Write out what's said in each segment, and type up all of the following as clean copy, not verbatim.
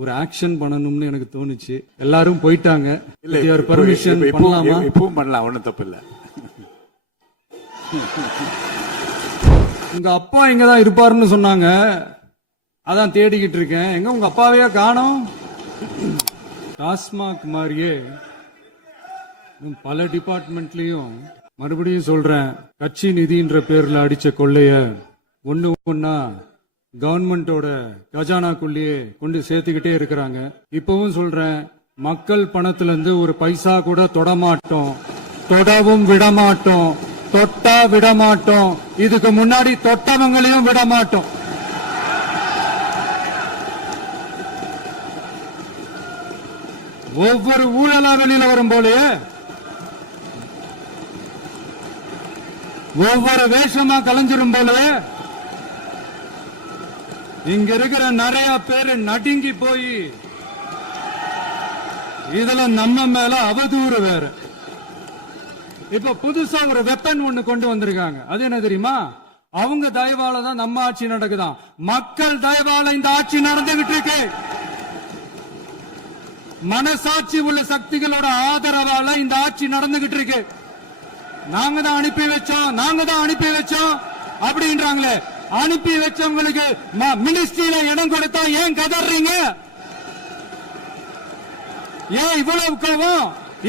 ஒரு ஆக்ஷன் பண்ணணும்னு எனக்கு தோணுச்சு. எல்லாரும் போயிட்டாங்க. பெர்மிஷன் பண்ணலாமா? இப்பவும் பண்ணலாம், ஒன்றும் தப்பு இல்லை. உங்க அப்பா இங்கதான் இருப்பாருன்னு சொன்னாங்க, அதான் தேடிக்கிட்டு இருக்கேன். எங்க உங்க அப்பாவையே காணோம். டாஸ்மாக் மாதிரியே பல டிபார்ட்மெண்ட்லயும் மறுபடியும் சொல்றேன், கட்சி நிதின்ற பேர்ல அடிச்ச கொள்ளைய ஒண்ணு ஒன்னா கவர்மெண்டோட கஜானாக்குள்ளேயே கொண்டு சேர்த்துக்கிட்டே இருக்கிறாங்க. இப்பவும் சொல்றேன், மக்கள் பணத்துல இருந்து ஒரு பைசா கூட தொடமாட்டோம், தொடவும் விடமாட்டோம், தொட்டா விடமாட்டோம், இதுக்கு முன்னாடி தொட்டவங்களையும் விடமாட்டோம். ஒவ்வொரு ஊழலா வெளியில வரும் போலே, ஒவ்வொரு வேஷமா கலைஞ்சிரும் போலே, இங்க இருக்கிற நிறைய பேரு நடுங்கி போய் இதுல நம்ம மேல அவதூறு வேற. இப்ப புதுசா ஒரு வெப்பன் ஒண்ணு கொண்டு வந்திருக்காங்க. அது என்ன தெரியுமா? அவங்க தயவால தான் நம்ம ஆட்சி நடக்குதான். மக்கள் தயவால இந்த ஆட்சி நடந்துகிட்டு இருக்கு. மனசாட்சி உள்ள சக்திகளோட ஆதரவால இந்த ஆட்சி நடந்துகிட்டு இருக்கு. நாங்க தான் அனுப்பி வச்சோம் அப்படின்றாங்களே. அனுப்பி வச்சவங்களுக்கு மினிஸ்ட்ரியில இடம் கொடுத்தா ஏன் கதறீங்க? ஏன் இவ்வளவு கோவம்?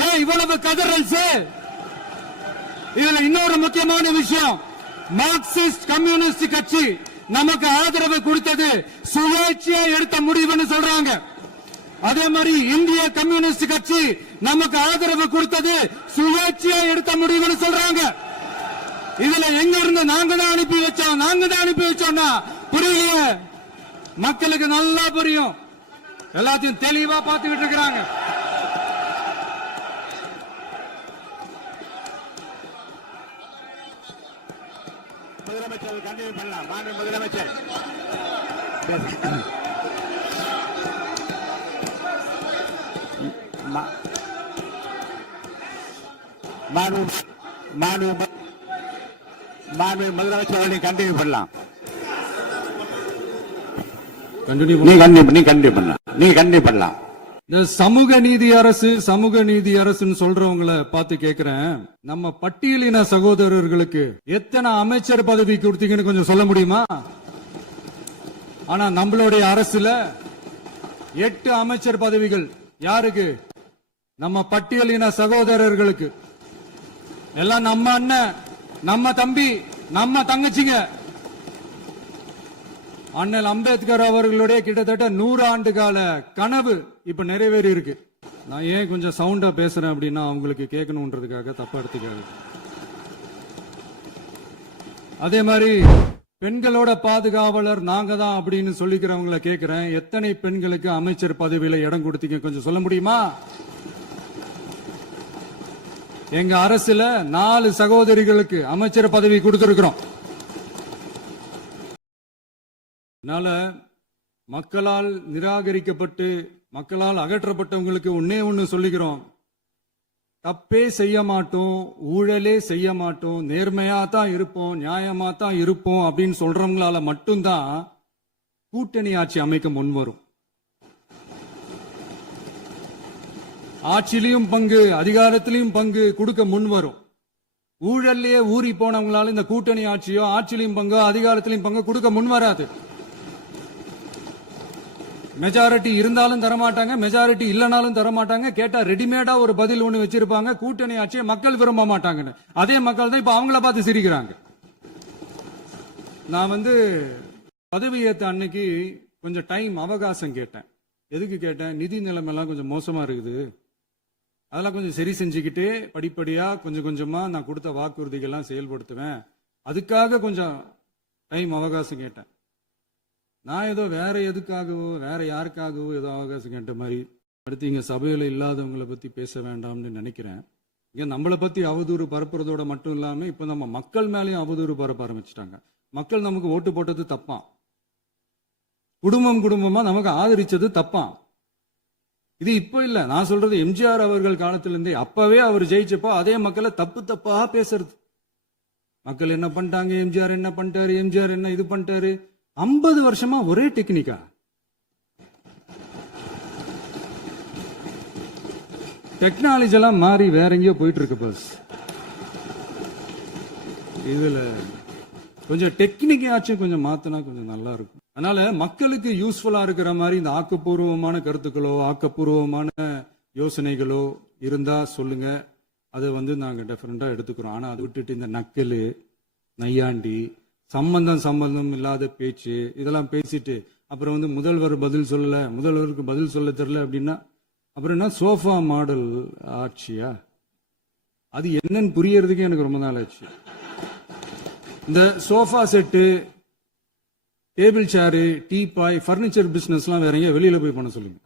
ஏன் இவ்வளவு கதறல்? இதுல இன்னொரு முக்கியமான விஷயம், மார்க்சிஸ்ட் கம்யூனிஸ்ட் கட்சி நமக்கு ஆதரவு கொடுத்தது சுயேட்சையா எடுத்த முடிவுன்னு சொல்றாங்க. அதே மாதிரி இந்திய கம்யூனிஸ்ட் கட்சி நமக்கு ஆதரவு கொடுத்தது சுயேட்சையா எடுத்த முடிவுன்னு சொல்றாங்க. இதுல எங்க இருந்து நாங்க தான் அனுப்பி வச்சோம்னா புரியலையே. மக்களுக்கு நல்லா புரியும், எல்லாத்தையும் தெளிவா பார்த்துக்கிட்டு இருக்கிறாங்க. முதலமைச்சர் கண்டிப்பா பண்ணலாம். மாண்பு முதலமைச்சர் முதலமைச்சர் கண்டினியூ பண்ணலாம். நீ கண்டினியூ பண்ணலாம். இந்த சமூக நீதி அரசுன்னு சொல்றவங்களை பார்த்து கேக்குறேன், நம்ம பட்டியலின சகோதரர்களுக்கு எத்தனை அமைச்சர் பதவி கொடுத்தீங்கன்னு கொஞ்சம் சொல்ல முடியுமா? ஆனா நம்மளுடைய அரசுல 8 அமைச்சர் பதவிகள் யாருக்கு? நம்ம பட்டியலின சகோதரர்களுக்கு. எல்லாம் நம்ம அண்ணன், நம்ம தம்பி, நம்ம தங்கச்சிங்க. அண்ணல் அம்பேத்கர் அவர்களுடைய கிட்டத்தட்ட 100 ஆண்டு கால கனவு இப்ப நிறைவேறி இருக்கு. நான் ஏன் கொஞ்சம் சவுண்டா பேசுறேன் அப்படின்னா, அவங்களுக்கு கேட்கணும்ன்றதுக்காக தப்பா எடுத்துக்காது. அதே மாதிரி பெண்களோட பாதுகாவலர் நாங்க தான் அப்படின்னு சொல்லிக்கிறவங்களை கேட்கிறேன், எத்தனை பெண்களுக்கு அமைச்சர் பதவியில இடம் கொடுத்தீங்க கொஞ்சம் சொல்ல முடியுமா? எங்க அரசுல 4 சகோதரிகளுக்கு அமைச்சர் பதவி கொடுத்திருக்கிறோம். அதனால மக்களால் நிராகரிக்கப்பட்டு மக்களால் அகற்றப்பட்டவங்களுக்கு ஒண்ணு சொல்லிக்கிறோம், தப்பே செய்ய மாட்டோம், ஊழலே செய்ய மாட்டோம், நேர்மையா தான் இருப்போம், நியாயமா தான் இருப்போம் அப்படின்னு சொல்றவங்களால மட்டும்தான் கூட்டணி ஆட்சி அமைக்க முன்வரும். ஆட்சியிலையும் பங்கு, அதிகாரத்திலையும் பங்கு கொடுக்க முன்வரும். ஊழல்லையே ஊறி போனவங்களால இந்த கூட்டணி ஆட்சியோ ஆட்சியிலையும் பங்கு அதிகாரத்திலையும் பங்கு கொடுக்க முன்வராது. மெஜாரிட்டி இருந்தாலும் தரமாட்டாங்க, மெஜாரிட்டி இல்லனாலும் தரமாட்டாங்க. கேட்டா ரெடிமேடா ஒரு பதில் ஒண்ணு வச்சிருப்பாங்க, கூட்டணி ஆட்சியை மக்கள் விரும்ப மாட்டாங்கன்னு. அதே மக்கள் தான் இப்ப அவங்கள பார்த்து சிரிக்கிறாங்க. நான் பதவி ஏத்த அன்னைக்கு கொஞ்சம் டைம் அவகாசம் கேட்டேன். எதுக்கு கேட்டேன்? நிதி நிலைமை எல்லாம் கொஞ்சம் மோசமா இருக்குது, அதெல்லாம் கொஞ்சம் சரி செஞ்சுக்கிட்டே படிப்படியா கொஞ்சம் கொஞ்சமா நான் கொடுத்த வாக்குறுதிகள்லாம் செயல்படுத்துவேன், அதுக்காக கொஞ்சம் டைம் அவகாசம் கேட்டேன். நான் ஏதோ வேற எதுக்காகவோ வேற யாருக்காகவோ ஏதோ அவகாசம் கேட்ட மாதிரி. அடுத்து இங்க சபையில இல்லாதவங்களை பத்தி பேச வேண்டாம்னு நினைக்கிறேன். இங்க நம்மளை பத்தி அவதூறு பரப்புறதோட மட்டும் இல்லாம இப்ப நம்ம மக்கள் மேலேயும் அவதூறு பரப்ப ஆரம்பிச்சிட்டாங்க. மக்கள் நமக்கு ஓட்டு போட்டது தப்பான், குடும்பமா நமக்கு ஆதரிச்சது தப்பான். இது இப்ப இல்ல, நான் சொல்றது எம்ஜிஆர் அவர்கள் காலத்திலிருந்தே. அப்பவே அவர் ஜெயிச்சப்போ அதே மக்களை தப்பா பேசுறது. மக்கள் என்ன பண்ணிட்டாங்க, எம்ஜிஆர் என்ன பண்ணிட்டாரு, எம்ஜிஆர் என்ன இது பண்ணிட்டாரு. 50 வருஷமா ஒரே டெக்னிக்கா. டெக்னாலஜி எல்லாம் மாறி வேற எங்கேயோ போயிட்டு இருக்கு பஸ். இதுல கொஞ்சம் டெக்னிக்காச்சும் கொஞ்சம் மாத்தினா கொஞ்சம் நல்லா இருக்கும். அதனால மக்களுக்கு யூஸ்ஃபுல்லா இருக்கிற மாதிரி இந்த ஆக்கப்பூர்வமான கருத்துக்களோ ஆக்கப்பூர்வமான யோசனைகளோ இருந்தா சொல்லுங்க. அதை நாங்க டெஃபரெண்டா எடுத்துக்கிறோம். ஆனா அதை விட்டுட்டு இந்த நக்கலு நையாண்டி சம்பந்தம் இல்லாத பேச்சு இதெல்லாம் பேசிட்டு அப்புறம் முதல்வர் பதில் சொல்லல, முதல்வருக்கு பதில் சொல்ல தெரியல அப்படின்னா அப்புறம் என்ன சோஃபா மாடல் ஆட்சியா? அது என்னன்னு புரியறதுக்கு எனக்கு ரொம்ப நாள் ஆச்சு. இந்த sofa set, table chair, teapoy, furniture பிசினஸ்லாம் வேற எங்க வெளியில போய் பண்ண சொல்லுங்க.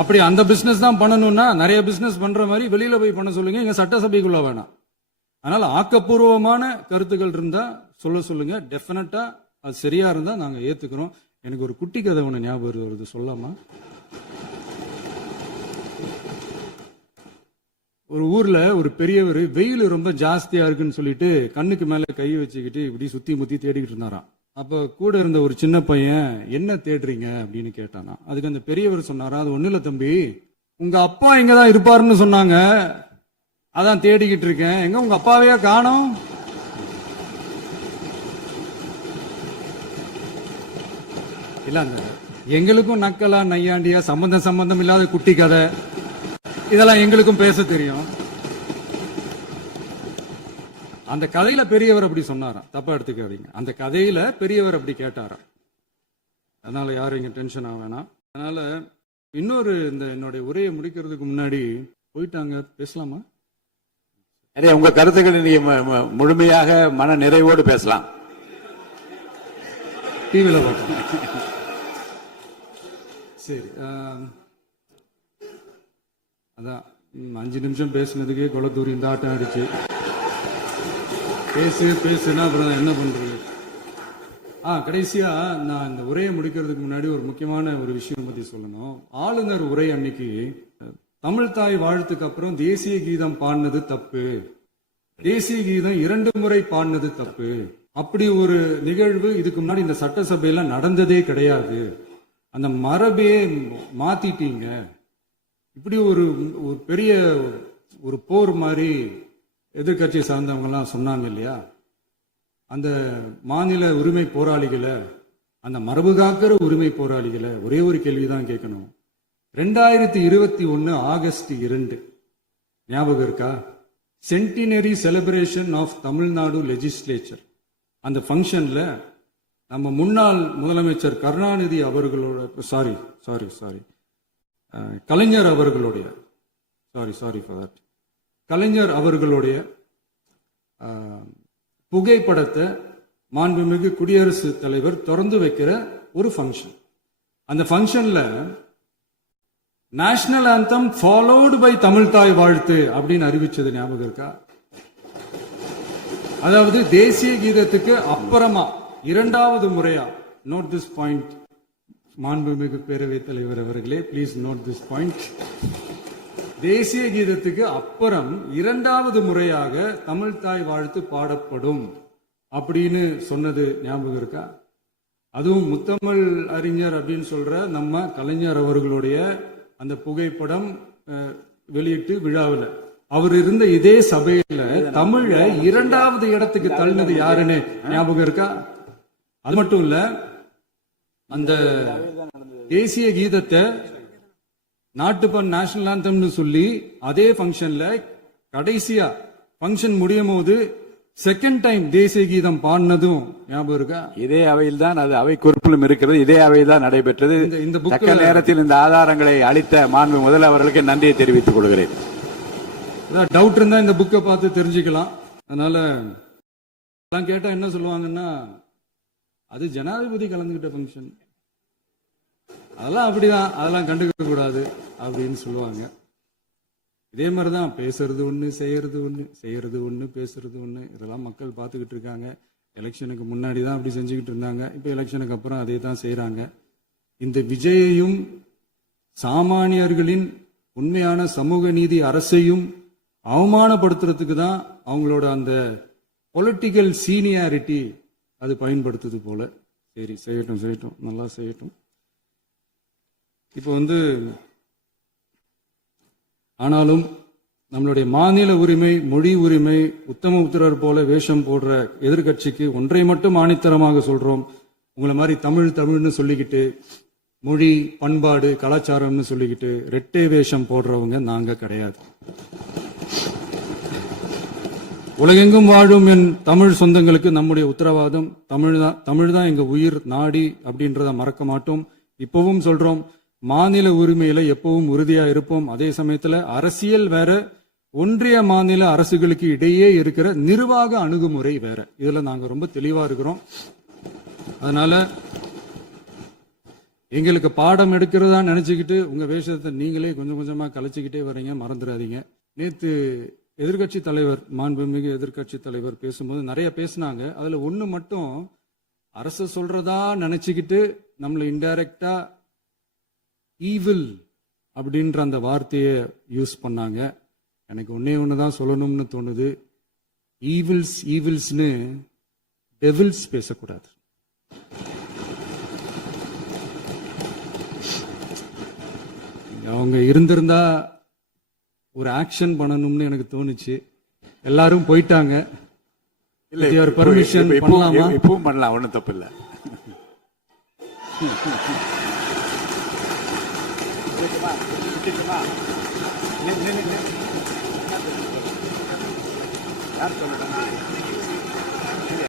அப்படி அந்த பிசினஸ் தான் பண்ணணும்னா நிறைய பிசினஸ் பண்ற மாதிரி வெளியில போய் பண்ண சொல்லுங்க. இங்க சட்டசபைக்குள்ள வேணாம். அதனால ஆக்கப்பூர்வமான கருத்துக்கள் இருந்தா சொல்லுங்க. டெஃபினட்டா அது சரியா இருந்தா நாங்க ஏத்துக்கிறோம். எனக்கு ஒரு குட்டி கதை ஒண்ணு ஞாபகம் வருது, சொல்லாமா? ஒரு ஊர்ல ஒரு பெரியவர் வெயில் ரொம்ப ஜாஸ்தியா இருக்குன்னு சொல்லிட்டு கண்ணுக்கு மேல கை வச்சுக்கிட்டு இப்படி சுத்தி முத்தி தேடிக்கிட்டு இருந்தாராம். அப்ப கூட இருந்த ஒரு சின்ன பையன் என்ன தேடுறீங்க அப்படின்னு கேட்டானா. அதுக்கு அந்த பெரியவர் சொன்னாரா, அது ஒண்ணு இல்ல தம்பி, உங்க அப்பா இங்கதான் இருப்பாருன்னு சொன்னாங்க, அதான் தேடிக்கிட்டு இருக்கேன். எங்க உங்க அப்பாவையா காணோம்? இல்ல அந்த எங்களுக்கும் நக்கலா நையாண்டியா சம்பந்தம் இல்லாத குட்டி கதை இதெல்லாம் எங்களுக்கும் பேச தெரியும். அந்த கதையில பெரியவர் அப்படி சொன்னாராம், தப்பா எடுத்துக்காதீங்க. அந்த கதையில பெரியவர் அப்படி கேட்டாராம். அதனால யாரும் இங்க டென்ஷன் ஆக வேணாம். அதனால இன்னொரு இந்த என்னுடைய உரையை முடிக்கிறதுக்கு முன்னாடி போயிட்டாங்க, பேசலாமா? நிறைய உங்க கருத்துக்களை நீங்க முழுமையாக மன நிறைவோடு பேசலாம். டிவியில பார்க்கலாம். சரி, அதான் 5 நிமிஷம் பேசுனதுக்கே கொளத்தூரி இந்த ஆட்டம் அடிச்சு பேசுனா அப்புறம் என்ன பண்றது? கடைசியா நான் இந்த உரையை முடிக்கிறதுக்கு முன்னாடி ஒரு முக்கியமான ஒரு விஷயம் பத்தி சொல்லணும். ஆளுநர் உரை அன்னைக்கு தமிழ் தாய் வாழ்த்துக்கு அப்புறம் தேசிய கீதம் பாடினது தப்பு, தேசிய கீதம் 2 முறை பாடினது தப்பு, அப்படி ஒரு நிகழ்வு இதுக்கு முன்னாடி இந்த சட்டசபையில நடந்ததே கிடையாது, அந்த மரபே மாத்திட்டீங்க, இப்படி ஒரு பெரிய ஒரு போர் மாதிரி எதிர்கட்சியை சார்ந்தவங்க எல்லாம் சொன்னாங்க இல்லையா? அந்த மாநில உரிமை போராளிகளை, அந்த மரபு காக்கிற உரிமை போராளிகளை ஒரே ஒரு கேள்விதான் கேட்கணும். 2021 ஆகஸ்ட் 2 ஞாபகம் இருக்கா? Centenary celebration of Tamil Nadu legislature. அந்த ஃபங்க்ஷன்ல நம்ம முன்னாள் முதலமைச்சர் கருணாநிதி அவர்களோட கலைஞர் அவர்களுடைய கலைஞர் அவர்களுடைய புகைப்படத்தை மாண்புமிகு குடியரசுத் தலைவர் திறந்து வைக்கிற ஒரு ஃபங்க்ஷன். அந்த ஃபங்க்ஷன்ல நேஷனல் ஆந்தம் ஃபாலோடு பை தமிழ் தாய் வாழ்த்து அப்படின்னு அறிவிச்சது ஞாபகம் இருக்கா? அதாவது தேசிய கீதத்துக்கு அப்புறமா 2வது முறையா, நோட் திஸ் பாயிண்ட் மாண்புமிகு பேரவைத் தலைவர் அவர்களே, பிளீஸ் நோட் திஸ் பாயிண்ட். தேசிய கீதத்துக்கு அப்புறம் 2வது முறையாக தமிழ் தாய் வாழ்த்து பாடப்படும் அப்படின்னு சொன்னது ஞாபகம் இருக்கா? அதுவும் முத்தமிழ் அறிஞர் அப்படின்னு சொல்ற நம்ம கலைஞர் அவர்களுடைய அந்த புகைப்படம் வெளியிட்டு விழாவில் அவர் இருந்த இதே சபையில தமிழ 2வது இடத்துக்கு தள்ளினது யாருன்னு ஞாபகம் இருக்கா? அது மட்டும் இல்ல, அந்த தேசிய கீதத்தை நாட்டுப்பண் நேஷனல் ஆந்தம்னு சொல்லி அதே ஃபங்க்ஷன்ல கடைசியா ஃபங்க்ஷன் முடியும் போது செகண்ட் டைம் தேசிய கீதம் பாடினதும் ஞாபகம் இருக்கா? இதே அவையில் தான், அது அவை குறிப்பிலும் இருக்கிறது, இதே அவையில் தான் நடைபெற்றது. இந்த தக்க நேரத்தில் இந்த ஆதாரங்களை அளித்த மாண்பு முதல்வர் அவர்களுக்கு நன்றியை தெரிவித்துக் கொள்கிறேன். டவுட் இருந்தா இந்த புக்கை பார்த்து தெரிஞ்சுக்கலாம். அதனால எல்லாம் கேட்டா என்ன சொல்லுவாங்கன்னா, அது ஜனாதிபதி கலந்துகிட்ட ஃபங்க்ஷன், அதெல்லாம் அப்படிதான், அதெல்லாம் கண்டுக்க கூடாது அப்படின்னு சொல்லுவாங்க. இதே மாதிரிதான் பேசுறது ஒண்ணு, செய்யறது ஒண்ணு, பேசுறது ஒண்ணு. இதெல்லாம் மக்கள் பார்த்துக்கிட்டு இருக்காங்க. எலெக்ஷனுக்கு முன்னாடி தான் அப்படி செஞ்சுக்கிட்டு இருந்தாங்க, இப்ப எலெக்ஷனுக்கு அப்புறம் அதே தான் செய்யறாங்க. இந்த விஜயையும் சாமானியர்களின் உண்மையான சமூக நீதி அரசையும் அவமானப்படுத்துறதுக்கு தான் அவங்களோட அந்த பொலிட்டிக்கல் சீனியாரிட்டி அது பயன்படுத்துது போல. சரி, செய்யட்டும், நல்லா செய்யட்டும். இப்போ ஆனாலும் நம்மளுடைய மாநில உரிமை, மொழி உரிமை, உத்தமபுத்திரர் போல வேஷம் போடுற எதிர்க்கட்சிக்கு ஒன்றை மட்டும் ஆணித்தரமாக சொல்றோம். உங்களை மாதிரி தமிழ்னு சொல்லிக்கிட்டு, மொழி, பண்பாடு, கலாச்சாரம்னு சொல்லிக்கிட்டு ரெட்டை வேஷம் போடுறவங்க நாங்க கிடையாது. உலகெங்கும் வாழும் என் தமிழ் சொந்தங்களுக்கு நம்முடைய உத்தரவாதம் தமிழ் தான் எங்க உயிர் நாடி அப்படின்றத மறக்க மாட்டோம். இப்பவும் சொல்றோம், மாநில உரிமையில எப்பவும் உறுதியா இருப்போம். அதே சமயத்துல அரசியல் வேற, ஒன்றிய மாநில அரசுகளுக்கு இடையே இருக்கிற நிர்வாக அணுகுமுறை வேற. இதுல நாங்க ரொம்ப தெளிவா இருக்கிறோம். அதனால எங்களுக்கு பாடம் எடுக்கிறதா நினைச்சுக்கிட்டு உங்க வேஷத்தை நீங்களே கொஞ்சம் கொஞ்சமா கலைச்சிக்கிட்டே வர்றீங்க, மறந்துடாதீங்க. நேத்து எதிர்கட்சி தலைவர், மாண்புமிகு எதிர்கட்சி தலைவர் பேசும்போது நிறைய பேசினாங்க. அதுல ஒண்ணு மட்டும் அரசு சொல்றதா நினைச்சுக்கிட்டு நம்மள இன்டைரக்டா ஈவில் அப்படின்ற அந்த வார்த்தையை யூஸ் பண்ணாங்க. எனக்கு ஒண்ணுதான் சொல்லணும்னு தோணுது. ஈவில்ஸ்னு டெவில்ஸ் பேசக்கூடாது. அவங்க இருந்திருந்தா ஒரு ஆக்ஷன் பண்ணணும்னு எனக்கு தோணுச்சு. எல்லாரும் போயிட்டாங்க. இல்ல, பர்மிஷன் பண்ணலாமா? இப்பவும் பண்ணலாம், ஒண்ணும் தப்பு இல்ல. யார் சொல்லுங்க?